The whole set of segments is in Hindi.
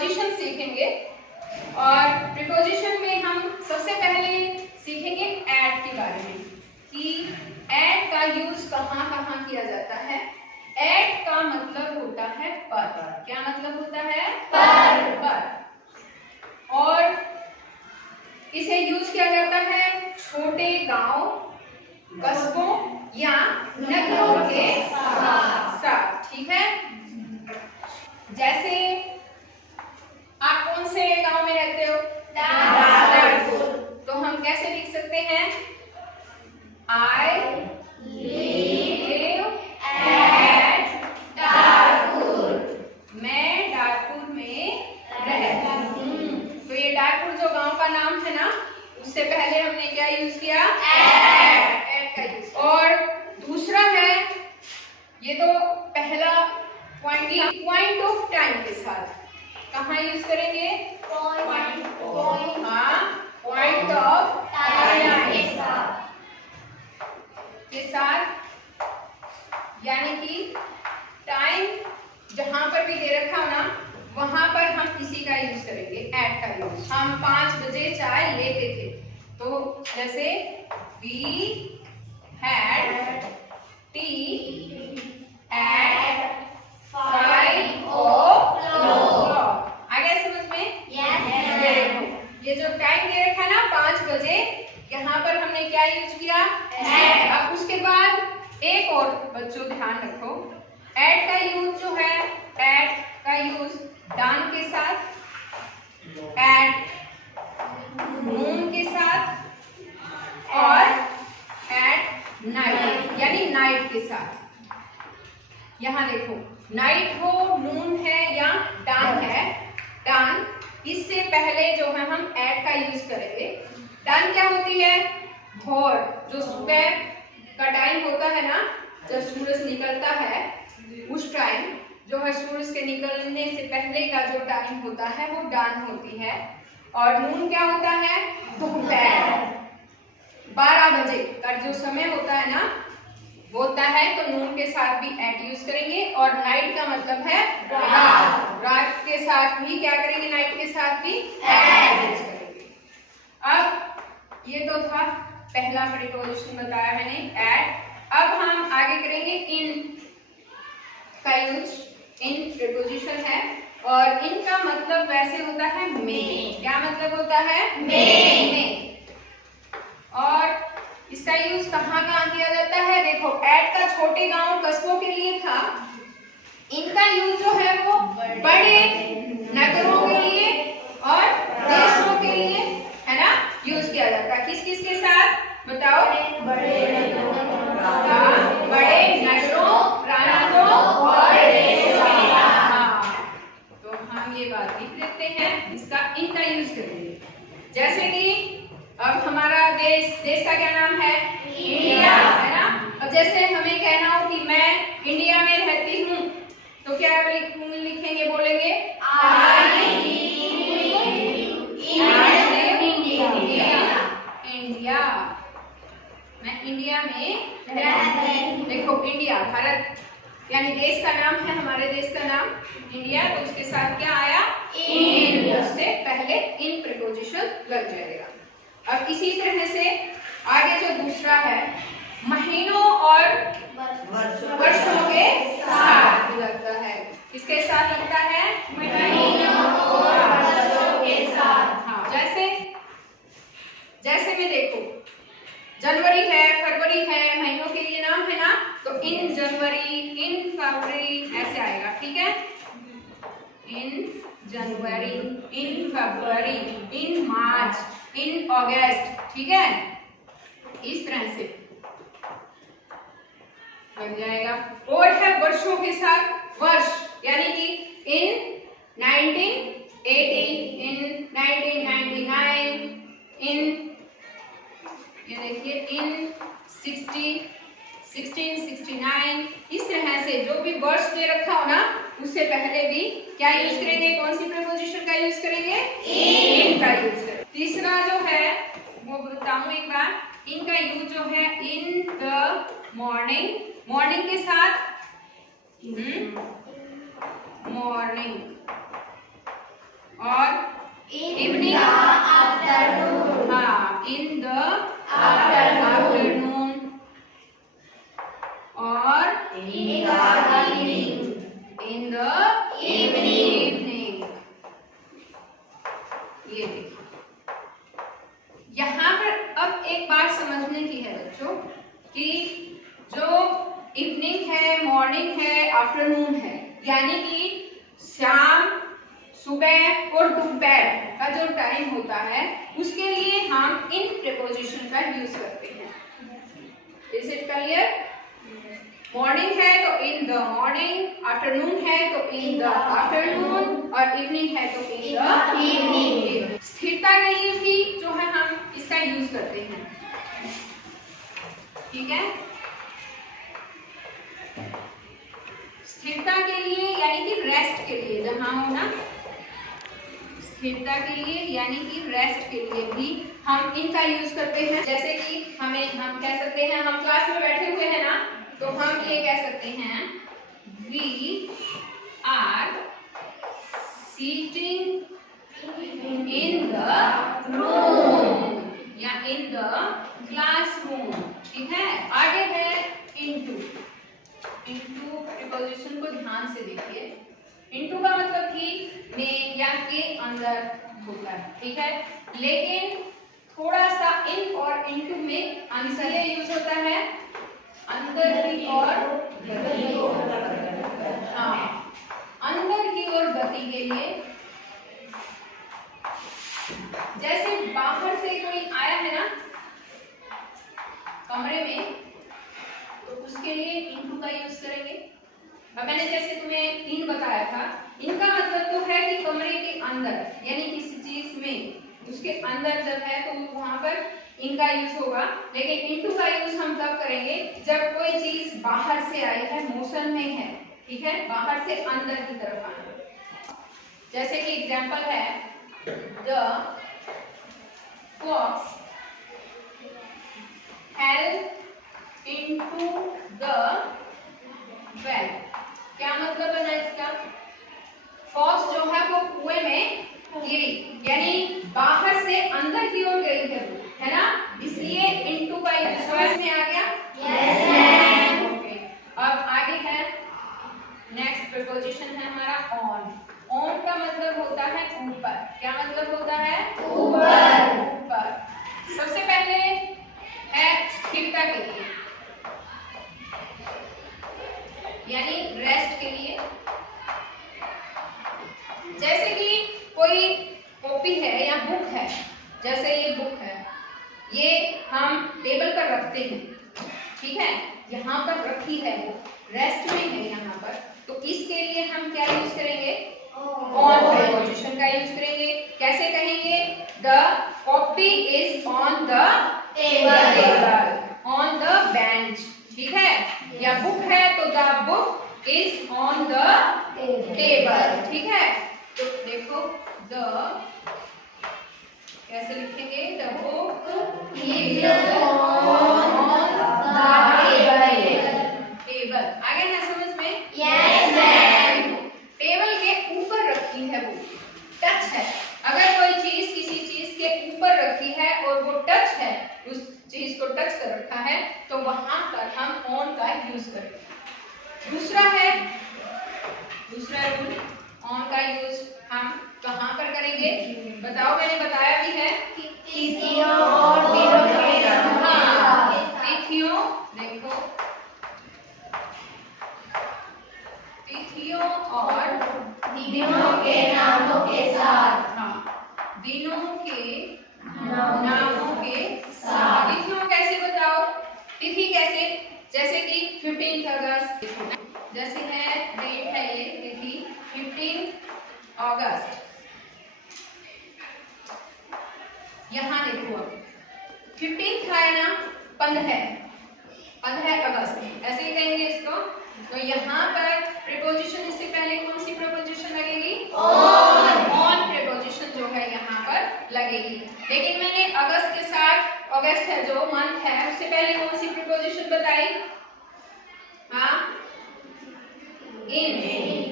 प्रीपोजिशन सीखेंगे। और प्रीपोजिशन में हम सबसे पहले सीखेंगे एट के बारे में कि एट का यूज कहाँ कहाँ किया जाता है। एट का मतलब होता है पर। क्या मतलब होता है? पर। और इसे यूज किया जाता है छोटे गांव, कस्बों या नगरों के साथ। ठीक है, जैसे आप कौन से गांव में रहते हो? दादरपुर। तो हम कैसे लिख सकते हैं? I live at Dadarpur. मैं दादरपुर में रहता हूँ। तो ये दादरपुर जो गांव का नाम है ना, उससे पहले हमने क्या यूज किया? एट का यूज। और दूसरा है, ये तो पहला पॉइंट ऑफ टाइम के साथ। कहाँ यूज करेंगे? पॉइंट ऑफ टाइम के साथ, यानी कि टाइम जहां पर भी दे रखा हो ना, वहां पर हम इसी का यूज करेंगे, एट का यूज। हम 5 बजे चाय लेते थे, तो जैसे we had tea at 5 o'clock। आ गया समझ में? Yes। ये जो टाइम दे रखा है ना 5 बजे, यहाँ पर हमने क्या यूज किया? एट। अब उसके बाद एक और बच्चों ध्यान रखो, एट का यूज जो है, एट का यूज डान के साथ, एट नून के साथ और एट नाइट यानी नाइट के साथ। यहाँ देखो, नाइट हो, नून है या डान है। डान, इससे पहले जो है हम एट का यूज करेंगे। डान क्या होती है? भोर, जो सुबह का टाइम होता है ना, जब सूरज निकलता है, उस टाइम जो है सूरज के निकलने से पहले का जो टाइम होता है वो डान होती है। और नून क्या होता है? दोपहर 12 बजे का जो समय होता है ना, होता है, तो नून के साथ भी एट यूज करेंगे। और नाइट का मतलब है रात। रात के साथ भी क्या करेंगे? नाइट के साथ भी एट यूज करेंगे। अब ये तो था पहला प्रीपोजिशन बताया मैंने, एट। अब हम आगे करेंगे इन का यूज। इन प्रीपोजिशन है और इनका मतलब वैसे होता है में। क्या मतलब होता है? में। और इसका यूज कहाँ कहाँ किया जाता है? देखो, एट का छोटे गांव कस्बों के लिए था, इनका यूज जो है वो बड़े नगरों के लिए और देशों के लिए, है ना, यूज किया जाता है। किस किस के साथ बताओ? बड़े नगरों, प्रांतों और देशों के साथ। तो हम ये बात लिख देते हैं, इसका इनका यूज करेंगे। जैसे कि अब हमारा देश का क्या नाम है? इंडिया, है ना। अब जैसे हमें कहना हो कि मैं इंडिया में रहती हूँ, तो क्या लिखेंगे? बोलेंगे I live in इंडिया। मैं इंडिया में रहती हूँ। देखो, इंडिया भारत यानी देश का नाम है, हमारे देश का नाम इंडिया, तो उसके साथ क्या आया? इन। उससे पहले इन प्रीपोजिशन लग जाएगा। अब इसी तरह से आगे जो दूसरा है, महीनों और वर्षों के साथ लगता है। किसके साथ लगता है? महीनों और वर्षों के साथ। हाँ, जैसे में देखो, जनवरी है, फरवरी है, महीनों के लिए नाम है ना, तो इन जनवरी, इन फरवरी ऐसे आएगा। ठीक है, इन जनवरी, इन फरवरी, इन मार्च, इन अगस्त। ठीक है, इस तरह से लग जाएगा। और है वर्षों के साथ, वर्ष यानी कि इन 1980, इन 1999, इन ये देखिए इन 1669। इस तरह से जो भी वर्ष दे रखा हो ना, उससे पहले भी क्या यूज करेंगे? कौन सी प्रीपोजिशन का यूज करेंगे? इन का यूज करेंगे। तीसरा जो है वो बताऊं एक बार, इनका यूज जो है इन द मॉर्निंग, मॉर्निंग के साथ मॉर्निंग, और इवनिंग आफ्टरनून, हाँ, इन द आफ्टरनून, और in the evening, in the evening. ये देखिए, यहाँ पर अब एक बात समझने की है बच्चों कि जो इवनिंग है, मॉर्निंग है, आफ्टरनून है, यानी कि शाम, सुबह और दोपहर का जो टाइम होता है उसके लिए हम इन प्रीपोजिशन का यूज करते हैं। Is it clear? मॉर्निंग है तो इन द मॉर्निंग, आफ्टरनून है तो इन द आफ्टरनून और इवनिंग है तो इन द इवनिंग। स्थिरता के लिए भी जो है हम इसका यूज करते हैं। ठीक है, स्थिरता के लिए यानी कि रेस्ट के लिए, जहां हो ना, स्थिरता के लिए यानी कि रेस्ट के लिए भी हम इनका यूज करते हैं। जैसे कि हम कह सकते हैं, हम क्लास में बैठे हुए हैं ना, तो हम ये कह सकते हैं we are sitting in the room या इन द क्लासरूम। ठीक है, आगे है इनटू। इनटू प्रीपोजिशन को ध्यान से देखिए। इनटू का मतलब कि में या के अंदर होता है। ठीक है, लेकिन थोड़ा सा इन और इनटू में आंसर ये यूज होता है अंदर की ओर गति। हाँ, अंदर की ओर गति के लिए। जैसे बाहर से कोई आया है ना कमरे में, तो उसके लिए इनटू का यूज करेंगे। अब मैंने जैसे तुम्हें इन बताया था, इनका मतलब तो है कि कमरे के अंदर, यानी किसी चीज में उसके अंदर जब है तो वहां पर इनका यूज होगा। लेकिन इनटू का यूज हम तब करेंगे जब कोई चीज बाहर से आई है, मोशन में है। ठीक है, बाहर से अंदर की तरफ आना। जैसे कि एग्जांपल है the fox fell into the well। क्या मतलब बना इसका? फॉक्स जो है वो कुएं में गिरी, यानी बाहर से अंदर की ओर गई है ना, इसलिए इनटू का यूज में आ गया। Yes ma'am. ओके, अब आगे है नेक्स्ट प्रीपोजिशन है हमारा ऑन। ऑन का मतलब होता है ऊपर। क्या मतलब होता है? ऊपर। ऊपर। सबसे पहले है स्थिरता के लिए, यानी रेस्ट के लिए। जैसे कि कोई कॉपी है या बुक है, जैसे ये बुक है, ये हम टेबल पर रखते हैं। ठीक है, यहाँ पर रखी है, वो रेस्ट में है यहाँ पर, तो इसके लिए हम क्या यूज करेंगे? ऑन प्रीपोजिशन का यूज करेंगे। कैसे कहेंगे? The copy is on the table, on the bench. ठीक है, या बुक है तो the book is on the table. ठीक है, तो देखो द कैसे लिखेंगे? The book is on the table. आगे है समझ में? Yes ma'am. टेबल के ऊपर रखी है, वो टच है। अगर कोई चीज किसी चीज के ऊपर रखी है और वो टच है, उस चीज को टच कर रखा है, तो वहां पर हम ऑन का यूज करेंगे। दूसरा रूल, ऑन का यूज हम कहां पर करेंगे? बताओ, मैंने बताया भी है तिथियों और दिनों के नामों के साथ। तिथियों, देखो तिथियों और दिनों के नामों के साथ। हाँ, दिनों के नामों के साथ। तिथियों कैसे बताओ? तिथि कैसे? जैसे कि 15 अगस्त, जैसे है डेट है ये तिथि 15 अगस्त। यहाँ देखो, अब 15 था ना, 15 अगस्त, ऐसे ही कहेंगे इसको। तो यहाँ पर प्रीपोजिशन, इससे पहले कौन सी प्रीपोजिशन लगेगी? ऑन प्रीपोजिशन जो है यहाँ पर लगेगी। लेकिन मैंने अगस्त के साथ, अगस्त है जो मंथ है, उससे पहले कौन सी प्रीपोजिशन बताई? हाँ, इन।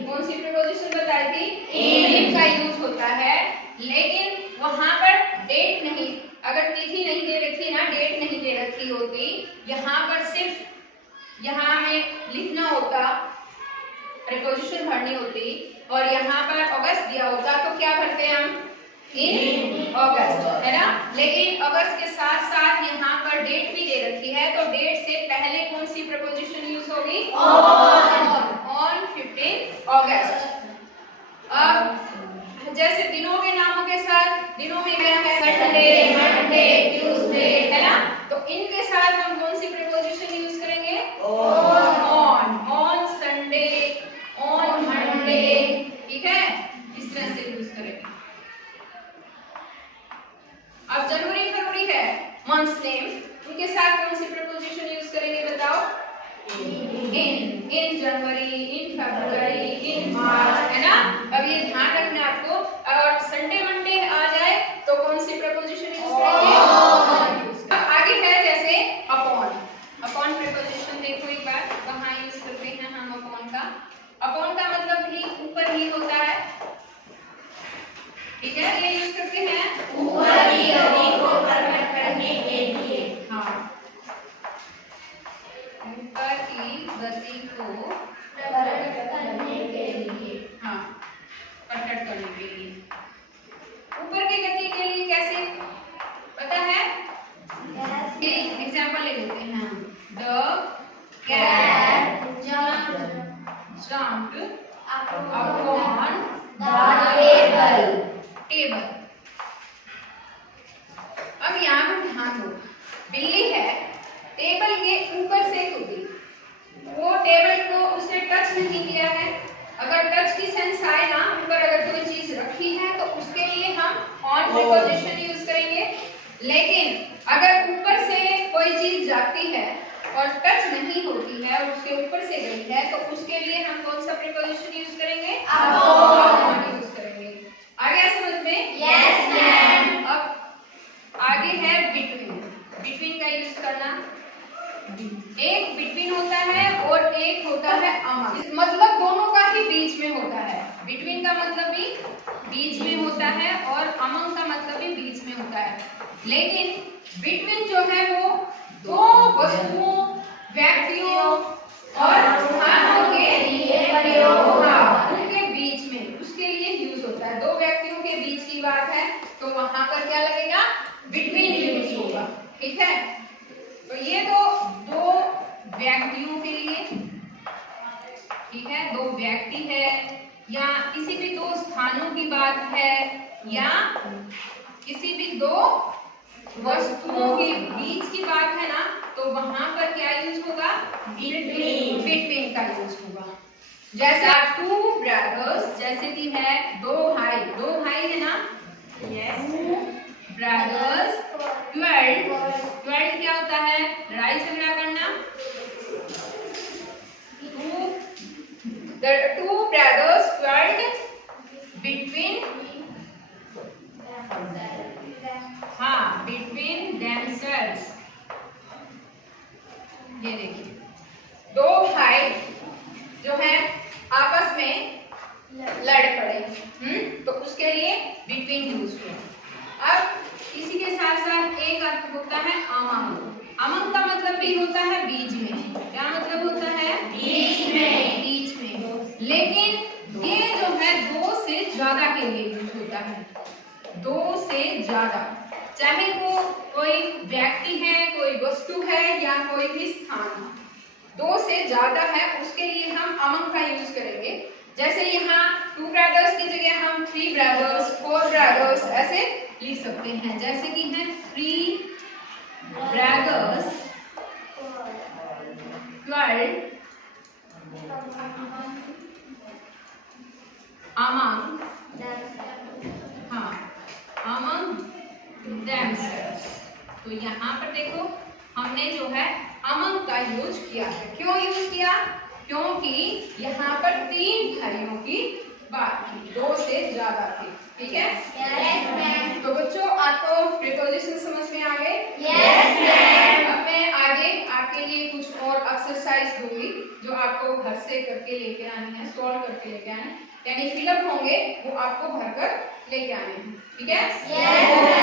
कौन सी प्रीपोजिशन बताई थी? इन का यूज होता है, लेकिन वहां पर डेट नहीं, अगर तिथि नहीं दे रखी ना, डेट नहीं दे रखी होती, यहाँ पर सिर्फ यहाँ हमें लिखना होता, प्रीपोजिशन भरनी होती, और यहाँ पर अगस्त दिया होता तो क्या भरते हैं हम? इन अगस्त, है ना। लेकिन अगस्त के साथ साथ यहाँ पर डेट भी दे रखी है, तो डेट से पहले कौन सी प्रीपोजिशन यूज होगी? ऑन 15 अगस्त। अब जैसे दिनों के नामों के साथ, दिनों में क्या है? संडे, मंडे, ट्यूसडे, है ना। तो इनके साथ हम कौन सी प्रीपोजिशन यूज करेंगे? ऑन संडे, ऑन मंडे, ठीक है, इस तरह से यूज करेंगे। अब जनवरी फरवरी है, मंथ्स नेम, उनके साथ कौन सी प्रीपोजिशन यूज करेंगे बताओ? इन जनवरी, इन फरवरी, इन मार्च, है ना। अब ये ध्यान रखना आपको, और संडे मंडे आ जाए तो कौन सी प्रीपोजिशन यूज करेंगे? ऑन। आगे है जैसे अपॉन, अपॉन प्रीपोजिशन देखो एक बार, कहाँ यूज करते हैं हम अपॉन का? अपॉन का मतलब भी ऊपर ही होता है, ठीक है, ये यूज करते हैं ऊपर की गति को प्रकट करने के लिए। हाँ, ऊपर की गति को प्रकट करने के लिए। हाँ, प्रकट करने के लिए। ऊपर की गति के लिए कैसे पता है? एग्जाम्पल ले लेते हैं हम। The cat jumped upon table. Table. अब यहाँ पर ध्यान दो, बिल्ली है, टेबल के ऊपर से कूदी, वो टेबल को उसने टच नहीं किया है। अगर टच की सेंस आए ना, ऊपर अगर कोई चीज रखी है तो उसके लिए हम ऑन प्रीपोजिशन यूज करेंगे। लेकिन अगर ऊपर से कोई चीज जाती है और टच नहीं होती है और उसके ऊपर से गई है, तो उसके लिए हम कौन सा प्रीपोजिशन यूज करेंगे? अपॉन यूज करेंगे। आ गया समझ में? Yes ma'am. अब आगे है बिटवीन, बिटवीन का यूज करना। एक बिटवीन होता है और एक होता है अमंग, मतलब दोनों का ही बीच में होता है। बिटवीन का मतलब भी बीच में होता है और अमंग का मतलब भी बीच में होता है। लेकिन बिटवीन जो है वो दो वस्तुओं, व्यक्तियों और स्थानों के लिए प्रयोग होगा, उनके बीच में, उसके लिए यूज होता है। दो व्यक्तियों के बीच की बात है तो वहां पर क्या लगेगा? बिटवीन यूज होगा, ठीक है। तो ये तो दो व्यक्तियों के लिए, ठीक है, दो व्यक्ति है या किसी भी दो स्थानों की बात है या किसी भी दो वस्तुओं के बीच की बात है ना, तो वहां पर क्या यूज होगा? बिटवीन, बिटवीन का यूज होगा। जैसा टू ब्रदर्स, जैसे कि है दो भाई है ना, टू ब्रदर्स क्वेल्ड क्या होता है? लड़ाई झगड़ा करना। टू ब्रदर्स क्वेल्ड बिटवीन, हाँ, बिटवीन देमसेल्व्स। ये देखिए, दो भाई जो है आपस में लड़ पड़े, तो उसके लिए बिटवीन यूज हुआ। अब इसी के साथ साथ एक अर्थ होता है अमंग। अमंग का मतलब भी होता है बीच में। क्या मतलब होता है? बीच में। बीच में। लेकिन ये जो है दो से ज्यादा के लिए यूज होता है, दो से ज्यादा, चाहे वो कोई व्यक्ति है, कोई वस्तु है या कोई भी स्थान, दो से ज्यादा है, उसके लिए हम अमंग का यूज करेंगे। जैसे यहाँ टू ब्रदर्स की जगह हम थ्री ब्रदर्स, फोर ब्रदर्स ऐसे लिख सकते हैं। जैसे कि है थ्री ब्रदर्स क्वेल्ड अमंग, हाँ, अमंग देमसेल्व्स। तो यहाँ पर देखो हमने जो है अमंग का यूज किया है। क्यों यूज किया? क्योंकि यहाँ पर तीन भाइयों की बात थी, दो से ज्यादा थी। ठीक है? Yes, ma'am. तो बच्चों आपको प्रीपोजिशन समझ में आ गए? Yes, ma'am. अब मैं आगे आपके लिए कुछ और एक्सरसाइज दूंगी जो आपको घर से करके लेके आनी है, सॉल्व करके लेके आनी है, यानी फिलअप होंगे वो आपको भरकर लेके आने हैं, ठीक है? Yes,